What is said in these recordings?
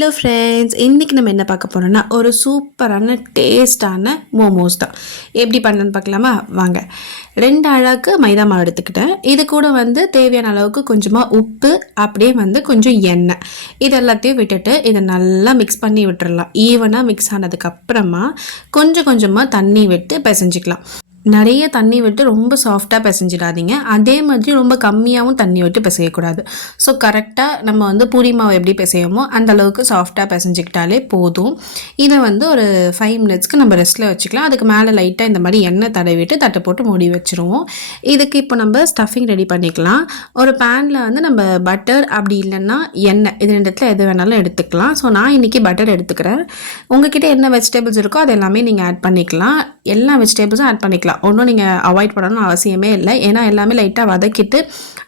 Hello friends, இன்றைக்கி நம்ம என்ன பார்க்க போகிறோம்னா ஒரு சூப்பரான டேஸ்டான மோமோஸ் தான். எப்படி பண்ணணுன்னு பார்க்கலாமா? வாங்க. 2 அழகு மைதா மாவு எடுத்துக்கிட்டேன். இது கூட தேவையான அளவுக்கு கொஞ்சமாக உப்பு, அப்படியே கொஞ்சம் எண்ணெய், இது எல்லாத்தையும் விட்டுட்டு இதை நல்லா மிக்ஸ் பண்ணி விட்டுறலாம். ஈவனாக மிக்ஸ் ஆனதுக்கப்புறமா கொஞ்சம் கொஞ்சமாக தண்ணி விட்டு பிசைஞ்சிக்கலாம். நிறைய தண்ணி விட்டு ரொம்ப சாஃப்டாக பிசைஞ்சிடாதீங்க. அதே மாதிரி ரொம்ப கம்மியாகவும் தண்ணி விட்டு பிசையக்கூடாது. ஸோ கரெக்டாக நம்ம பூரி மாவு எப்படி பிசையோமோ அந்த அளவுக்கு சாஃப்டாக பிசைஞ்சிக்கிட்டாலே போதும். இதை ஒரு 5 மினிட்ஸ்க்கு நம்ம ரெஸ்ட்டில் வச்சுக்கலாம். அதுக்கு மேலே லைட்டாக இந்த மாதிரி எண்ணெய் தடவிட்டு தட்டை போட்டு மூடி வச்சுருவோம். இதுக்கு இப்போ நம்ம ஸ்டஃபிங் ரெடி பண்ணிக்கலாம். ஒரு பேனில் நம்ம பட்டர் அப்படி இல்லைன்னா எண்ணெய், இது ரெண்டுத்தில் எது வேணாலும் எடுத்துக்கலாம். ஸோ நான் இன்றைக்கி பட்டர் எடுத்துக்கிறேன். உங்ககிட்ட என்ன வெஜிடபிள்ஸ் இருக்கோ அது எல்லாமே நீங்கள் ஆட் பண்ணிக்கலாம். எல்லா வெஜிடபிள்ஸும் ஆட் பண்ணிக்கலாம். ஒன்றும் நீங்கள் அவாய்ட் பண்ணணும்னு அவசியமே இல்லை. ஏன்னா எல்லாமே லைட்டாக வதக்கிட்டு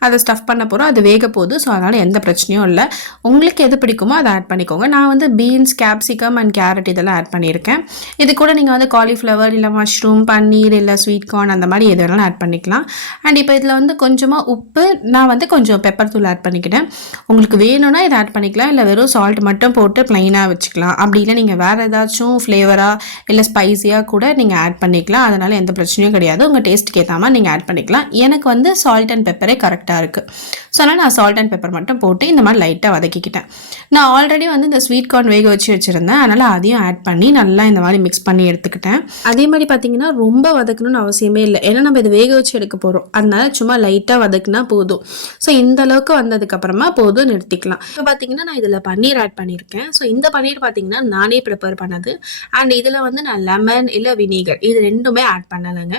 அதை ஸ்டஃப் பண்ண போகிறோம். அது வேக போகுது. ஸோ அதனால் எந்த பிரச்சனையும் இல்லை. உங்களுக்கு எது பிடிக்குமோ அதை ஆட் பண்ணிக்கோங்க. நான் பீன்ஸ், கேப்சிகம் அண்ட் கேரட் இதெல்லாம் ஆட் பண்ணியிருக்கேன். இது கூட நீங்கள் காலிஃப்ளவர் இல்லை மஷ்ரூம், பன்னீர் இல்லை ஸ்வீட் கார்ன் அந்த மாதிரி எது வேணாலும் ஆட் பண்ணிக்கலாம். அண்ட் இப்போ இதில் கொஞ்சமாக உப்பு, நான் கொஞ்சம் பெப்பர் தூள் ஆட் பண்ணிக்கிட்டேன். உங்களுக்கு வேணும்னா இதை ஆட் பண்ணிக்கலாம். இல்லை வெறும் சால்ட் மட்டும் போட்டு ப்ளைனாக வச்சுக்கலாம். அப்படி இல்லை நீங்கள் வேறு ஏதாச்சும் ஃப்ளேவராக இல்லை ஸ்பைஸியாக கூட நீங்கள் ஆட் பண்ணிக்கலாம். அதனால் எந்த பிரச்சனையும் கிடையாது. உங்கள் டேஸ்ட்டுக்கு ஏற்ற மாதிரி நீங்கள் ஆட் பண்ணிக்கலாம். எனக்கு சால்ட் அண்ட் பெப்பரே கரெக்டாக இருக்குது. ஸோ அதனால் நான் சால்ட் அண்ட் பெப்பர் மட்டும் போட்டு இந்த மாதிரி லைட்டாக வதக்கிக்கிட்டேன். நான் ஆல்ரெடி இந்த ஸ்வீட் கார்ன் வேக வச்சுருந்தேன். அதனால் அதையும் ஆட் பண்ணி நல்லா இந்த மாதிரி மிக்ஸ் பண்ணி எடுத்துக்கிட்டேன். அதே மாதிரி பார்த்தீங்கன்னா ரொம்ப வதக்கணும்னு அவசியமே இல்லை. ஏன்னா நம்ம இதை வேக வச்சு எடுக்க போகிறோம். அதனால சும்மா லைட்டாக வதக்குனா போதும். ஸோ இந்த அளவுக்கு வந்ததுக்கப்புறமா போதும், நிறுத்திக்கலாம். இப்போ பார்த்தீங்கன்னா நான் இதில் பன்னீர் ஆட் பண்ணியிருக்கேன். ஸோ இந்த பன்னீர் பார்த்தீங்கன்னா நானே ப்ரிப்பேர் பண்ணது. அண்ட் இதில் நான் லெமன் இல்லை வினிகர் இது ரெண்டுமே ஆட் பண்ணலைங்க.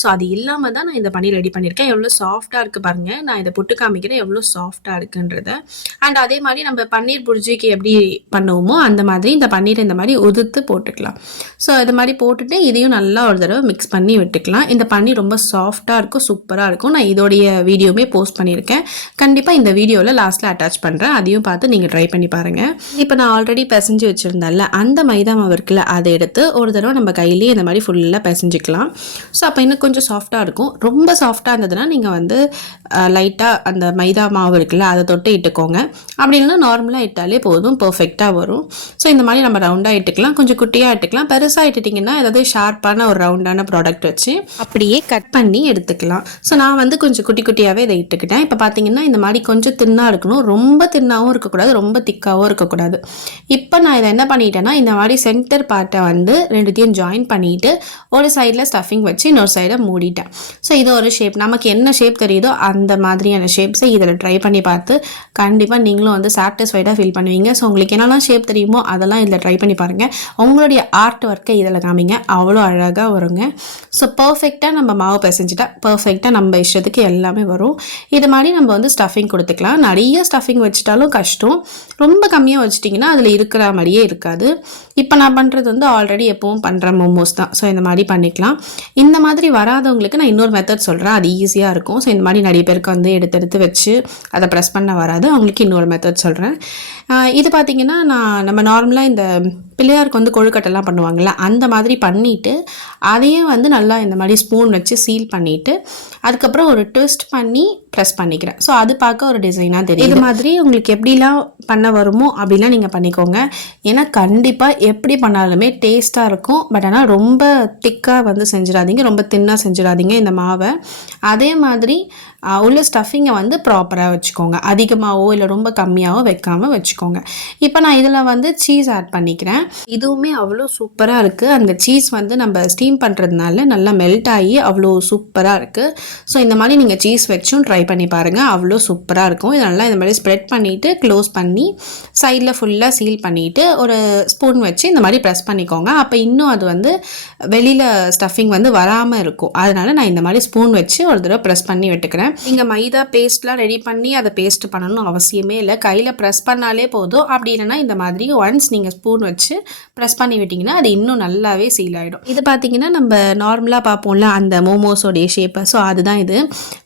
ஸோ அது இல்லாமல் தான் நான் இந்த பன்னீர் ரெடி பண்ணியிருக்கேன். எவ்வளோ சாஃப்டாக இருக்குது பாருங்கள். நான் இதை புட்டு காமிக்கிறேன் எவ்வளோ சாஃப்டாக இருக்குன்றத. அண்ட் அதே மாதிரி நம்ம பன்னீர் புர்ஜிக்கு எப்படி பண்ணுவோமோ அந்த மாதிரி இந்த பன்னீர் இந்த மாதிரி உதுத்து போட்டுக்கலாம். ஸோ இது மாதிரி போட்டுட்டு இதையும் நல்லா ஒரு தடவை மிக்ஸ் பண்ணி விட்டுக்கலாம். இந்த பன்னீர் ரொம்ப சாஃப்டாக இருக்கும், சூப்பராக இருக்கும். நான் இதோடைய வீடியோவுமே போஸ்ட் பண்ணியிருக்கேன். கண்டிப்பாக இந்த வீடியோவில் லாஸ்ட்டில் அட்டாச் பண்ணுறேன். அதையும் பார்த்து நீங்கள் ட்ரை பண்ணி பாருங்கள். இப்போ நான் ஆல்ரெடி பிசைஞ்சு வச்சுருந்தேன்ல அந்த மைதா மாவு இருக்குல்ல, அதை எடுத்து ஒரு தடவை நம்ம கையிலேயே இந்த மாதிரி ஃபுல்லாக பிசைஞ்சிக்கலாம். ஸோ அப்போ இன்னும் கொஞ்சம் சாஃப்டாக இருக்கும். ரொம்ப சாஃப்டாக இருந்ததுன்னா நீங்கள் லைட்டாக அந்த மைதா மாவு இருக்குல்ல அதை தொட்டு இட்டுக்கோங்க. அப்படி இல்லைன்னா நார்மலாக இட்டாலே போதும், பர்ஃபெக்டாக வரும். ஸோ இந்த மாதிரி நம்ம ரவுண்டாக இட்டுக்கலாம், கொஞ்சம் குட்டியாக இட்டுக்கலாம். பெருசாக இட்டுட்டிங்கன்னா ஏதாவது ஷார்ப்பான ஒரு ரவுண்டான ப்ராடக்ட் வச்சு அப்படியே கட் பண்ணி எடுத்துக்கலாம். ஸோ நான் கொஞ்சம் குட்டி குட்டியாகவே இதை இட்டுக்கிட்டேன். இப்போ பார்த்தீங்கன்னா இந்த மாதிரி கொஞ்சம் தின்னாக இருக்கணும், ரொம்ப தின்னாகவும் இருக்கக்கூடாது, ரொம்ப திக்காகவும் இருக்கக்கூடாது. இப்போ நான் இதை என்ன பண்ணிட்டேன்னா இந்த மாதிரி சென்டர் பார்ட்டை ரெண்டுத்தையும் ஜாயின் பண்ணிவிட்டு ஒரு சைடில் ஸ்டஃபிங் வச்சு இன்னொரு சைடை மூடிட்டேன். ஸோ இது ஒரு ஷேப், நமக்கு என்ன ஷேப் தெரியுதோ அந்த மாதிரியான ஷேப்ஸை இதில் ட்ரை பண்ணி பார்த்து கண்டிப்பாக நீங்களும் சாட்டிஸ்ஃபைடாக ஃபீல் பண்ணுவீங்க. ஸோ உங்களுக்கு என்னெல்லாம் ஷேப் தெரியுமோ அதெல்லாம் இதில் ட்ரை பண்ணி பாருங்கள். உங்களுடைய ஆர்ட் ஒர்க்கை இதில் காமிங்க, அவ்வளோ அழகாக வருங்க. ஸோ பர்ஃபெக்டாக நம்ம மாவு பிசைஞ்சிட்டா பர்ஃபெக்டாக நம்ம இஷ்டத்துக்கு எல்லாமே வரும். இது மாதிரி நம்ம ஸ்டஃபிங் கொடுத்துக்கலாம். நிறைய ஸ்டஃபிங் வச்சுட்டாலும் கஷ்டம், ரொம்ப கம்மியாக வச்சுட்டிங்கன்னா அதில் இருக்கிற மாதிரியே இருக்காது. இப்போ நான் பண்ணுறது ஆல்ரெடி எப்பவும் பண்ணுற மோமோஸ் தான். ஸோ இந்த மாதிரி பண்ணிக்கலாம். இந்த மாதிரி வராதவங்களுக்கு நான் இன்னொரு மெத்தட் சொல்கிறேன், அது ஈஸியாக இருக்கும். ஸோ இந்த மாதிரி நிறைய பேருக்கு எடுத்து வச்சு அதை ப்ரெஸ் பண்ண வராது, அவங்களுக்கு இன்னொரு மெத்தட் சொல்கிறேன். இது பார்த்திங்கன்னா நம்ம நார்மலாக இந்த பிள்ளையாருக்கு கொழுக்கட்டைலாம் பண்ணுவாங்கள்ல அந்த மாதிரி பண்ணிவிட்டு அதையே நல்லா இந்த மாதிரி ஸ்பூன் வச்சு சீல் பண்ணிவிட்டு அதுக்கப்புறம் ஒரு ட்விஸ்ட் பண்ணி ப்ரெஸ் பண்ணிக்கிறேன். ஸோ அது பார்க்க ஒரு டிசைனாக தெரியும். இது மாதிரி உங்களுக்கு எப்படிலாம் பண்ண வருமோ அப்படிலாம் நீங்கள் பண்ணிக்கோங்க. ஏன்னா கண்டிப்பாக எப்படி பண்ணாலுமே டேஸ்ட்டாக இருக்கும். பட் ஆனால் ரொம்ப திக்காக செஞ்சிடாதீங்க, ரொம்ப தின்னாக செஞ்சிடாதீங்க இந்த மாவை. அதே மாதிரி உள்ள ஸ்டஃபிங்கை ப்ராப்பராக வச்சுக்கோங்க. அதிகமாகவோ இல்லை ரொம்ப கம்மியாகவோ வைக்காமல் வச்சுக்கோங்க. இப்போ நான் இதில் சீஸ் ஆட் பண்ணிக்கிறேன். இதுவுமே அவ்வளோ சூப்பராக இருக்குது. அந்த சீஸ் நம்ம ஸ்டீம் பண்ணுறதுனால நல்லா மெல்ட் ஆகி அவ்வளோ சூப்பராக இருக்குது. ஸோ இந்த மாதிரி நீங்கள் சீஸ் வச்சும் ட்ரை பண்ணி பாருங்கள், அவ்வளோ சூப்பராக இருக்கும். இதெல்லாம் இந்த மாதிரி ஸ்ப்ரெட் பண்ணிவிட்டு க்ளோஸ் பண்ணி சைடில் ஃபுல்லாக சீல் பண்ணிவிட்டு ஒரு ஸ்பூன் வச்சு இந்த மாதிரி ப்ரெஸ் பண்ணிக்கோங்க. அப்போ இன்னும் அது வெளியில் ஸ்டஃபிங் வராமல் இருக்கும். அதனால் நான் இந்த மாதிரி ஸ்பூன் வச்சு ஒரு தடவை ப்ரெஸ் பண்ணி விட்டுக்கிறேன். நீங்கள் மைதா பேஸ்ட்லாம் ரெடி பண்ணி அதை பேஸ்ட் பண்ணணும் அவசியமே இல்லை, கையில் ப்ரெஸ் பண்ணாலே போதும். அப்படி இல்லைன்னா இந்த மாதிரி ஒன்ஸ் நீங்கள் ஸ்பூன் வச்சு ப்ரெஸ் பண்ணி விட்டிங்கன்னா அது இன்னும் நல்லாவே சீல் ஆகிடும். இது பார்த்திங்கன்னா நம்ம நார்மலாக பார்ப்போம்ல அந்த மோமோஸோடைய ஷேப்பை, ஸோ அதுதான் இது.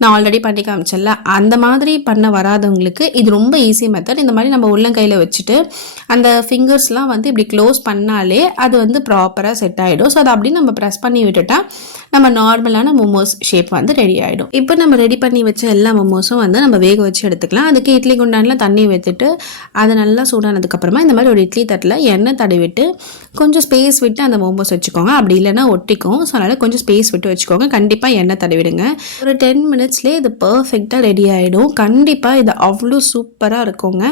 நான் ஆல்ரெடி பண்ணி காமிச்சல, அந்த மாதிரி பண்ண வராதவங்களுக்கு இது ரொம்ப ஈஸி மெத்தட். இந்த மாதிரி நம்ம உள்ளங்கையில் வச்சுட்டு அந்த ஃபிங்கர்ஸ்லாம் இப்படி க்ளோஸ் பண்ணாலே அது ப்ராப்பராக செட் ஆகிடும். ஸோ அதை அப்படி நம்ம ப்ரெஸ் பண்ணி விட்டுட்டா நம்ம நார்மலான மோமோஸ் ஷேப் வந்து ரெடி ஆகிடும். இப்போ நம்ம ரெடி பண்ணி வச்ச எல்லா மோமோஸும் வந்து நம்ம வேக வச்சு எடுத்துக்கலாம். அதுக்கு இட்லி குண்டானில் தண்ணி வைத்துட்டு அதை நல்லா சூடானதுக்கப்புறமா இந்த மாதிரி ஒரு இட்லி தட்டில் எண்ணெய் தடவிட்டு கொஞ்சம் ஸ்பேஸ் விட்டு அந்த மோமோஸ் வச்சுக்கோங்க. அப்படி இல்லைன்னா ஒட்டிக்கும். ஸோ அதனால் கொஞ்சம் ஸ்பேஸ் விட்டு வச்சுக்கோங்க. கண்டிப்பாக எண்ணெய் தடவிடுங்க. ஒரு 10 மினிட்ஸ்லேயே இது பர்ஃபெக்டாக ரெடி ஆகிடும். கண்டிப்பாக இது அவ்வளோ சூப்பராக இருக்குங்க.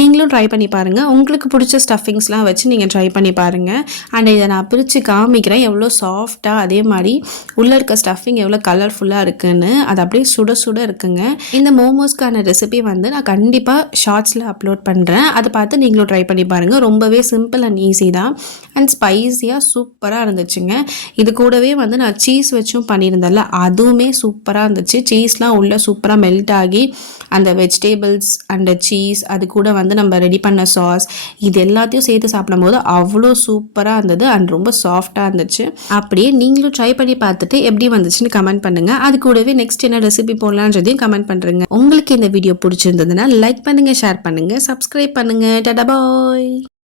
நீங்களும் ட்ரை பண்ணி பாருங்கள். உங்களுக்கு பிடிச்ச ஸ்டஃபிங்ஸ்லாம் வச்சு நீங்கள் ட்ரை பண்ணி பாருங்கள். அண்ட் இதை நான் பிரித்து காமிக்கிறேன் எவ்வளோ சாஃப்டாக, அதே மாதிரி உள்ளே இருக்க ஸ்டஃபிங் எவ்வளோ கலர்ஃபுல்லாக இருக்குன்னு. அது அப்படியே சுட சுட இருக்குங்க. இந்த மோமோஸ்க்கான ரெசிபி வந்து நான் கண்டிப்பாக ஷார்ட்ஸில் அப்லோட் பண்ணுறேன். அதை பார்த்து நீங்களும் ட்ரை பண்ணி பாருங்கள். ரொம்பவே சிம்பிள் அண்ட் ஈஸி தான். அண்ட் ஸ்பைஸியாக சூப்பராக இருந்துச்சுங்க. இது கூடவே வந்து நான் சீஸ் வச்சும் பண்ணியிருந்தேன்ல, அதுவுமே சூப்பராக இருந்துச்சு. சீஸ்லாம் உள்ளே சூப்பராக மெல்ட் ஆகி அந்த வெஜிடேபிள்ஸ் அண்ட் சீஸ், அது கூட வந்து நம்ம ரெடி பண்ண சாஸ், இது எல்லாத்தையும் சேர்த்து சாப்பிடும்போது அவ்வளோ சூப்பராக இருந்தது அண்ட் ரொம்ப சாஃப்டாக இருந்துச்சு. அப்படியே நீங்களும் ட்ரை பண்ணி பார்த்துட்டு எப்படி வந்துச்சுன்னு கமெண்ட் பண்ணுங்கள். அது கூடவே நெக்ஸ்ட் என்ன ரெசிபி போடலான்றதையும் கமெண்ட் பண்ணுறேங்க. உங்களுக்கு இந்த வீடியோ பிடிச்சிருந்ததுன்னா லைக் பண்ணுங்கள், ஷேர் பண்ணுங்கள், சப்ஸ்கிரைப் பண்ணுங்கள். டாடா பாய்.